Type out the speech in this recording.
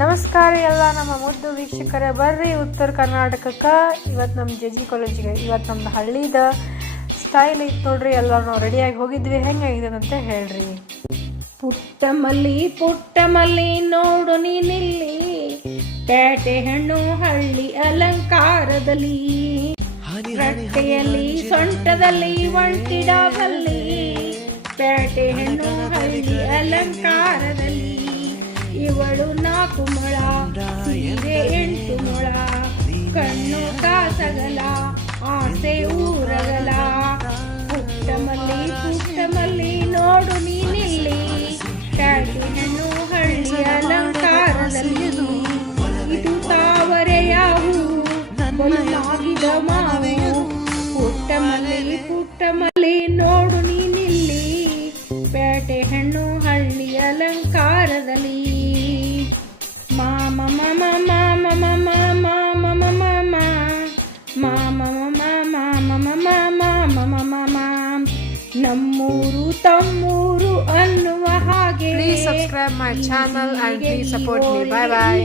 ನಮಸ್ಕಾರ ಎಲ್ಲ ನಮ್ಮ ಮುದ್ದು ವೀಕ್ಷಕರೇ, ಬರ್ರಿ ಉತ್ತರ ಕರ್ನಾಟಕಕ್ಕೆ. ಇವತ್ತು ನಮ್ಮ ಜೆ ಕಾಲೇಜಿಗೆ ಇವತ್ತು ನಮ್ದು ಹಳ್ಳಿದ ಸ್ಟೈಲ್ ಐತೆ ನೋಡ್ರಿ. ಎಲ್ಲರೂ ನಾವು ರೆಡಿಯಾಗಿ ಹೋಗಿದ್ವಿ. ಹೆಂಗಾಗಿದೆ ಅಂತ ಹೇಳ್ರಿ. ಪುಟ್ಟ ಮಲ್ಲಿ ನೋಡು ನೀನಿಲ್ಲಿ, ಪೇಟೆ ಹೆಣ್ಣು ಹಳ್ಳಿ ಅಲಂಕಾರದಲ್ಲಿ, ರಟ್ಟೆಯಲ್ಲಿ ಸೊಂಟದಲ್ಲಿ ಒಂಟಿಡಬಲ್ಲಿ, ಪೇಟೆ ಹೆಣ್ಣು ಹಳ್ಳಿ ಅಲಂಕಾರದಲ್ಲಿ. ಇವಳು 4 ಮೊಳ, ಸೀರೆ 8 ಮೊಳ, ಕಣ್ಣು ಕಾಸಗಲ, ಆಸೆ ಊರಗಲ. ಪುಟ್ಟ ಮಲ್ಲಿ ನೋಡು ನೀನಿಲ್ಲಿ, ಪೇಟೆ ಹೆಣ್ಣು ಹಳ್ಳಿ ಅಲಂಕಾರದಲ್ಲಿ. ಇದು ತಾವರೆಯ ಹೂವು, ಬಲುಮಾಗಿದ ಮಾವು. ಪುಟ್ಟ ಮಲ್ಲಿ ನೋಡು ನೀನಿಲ್ಲಿ, ಪೇಟೆ ಹೆಣ್ಣು ಹಳ್ಳಿ ಅಲಂಕಾರದಲ್ಲಿ. ಮಾಮ ಮಮ ಮಾಮ ಮಮ ಮಾಮ ಮಮ ಮಾಮ ಮಮ ನಮ್ಮೂರು ತಮ್ಮೂರು ಅನ್ನುವ ಹಾಗೆ. Please subscribe my channel and please support me. Bye bye.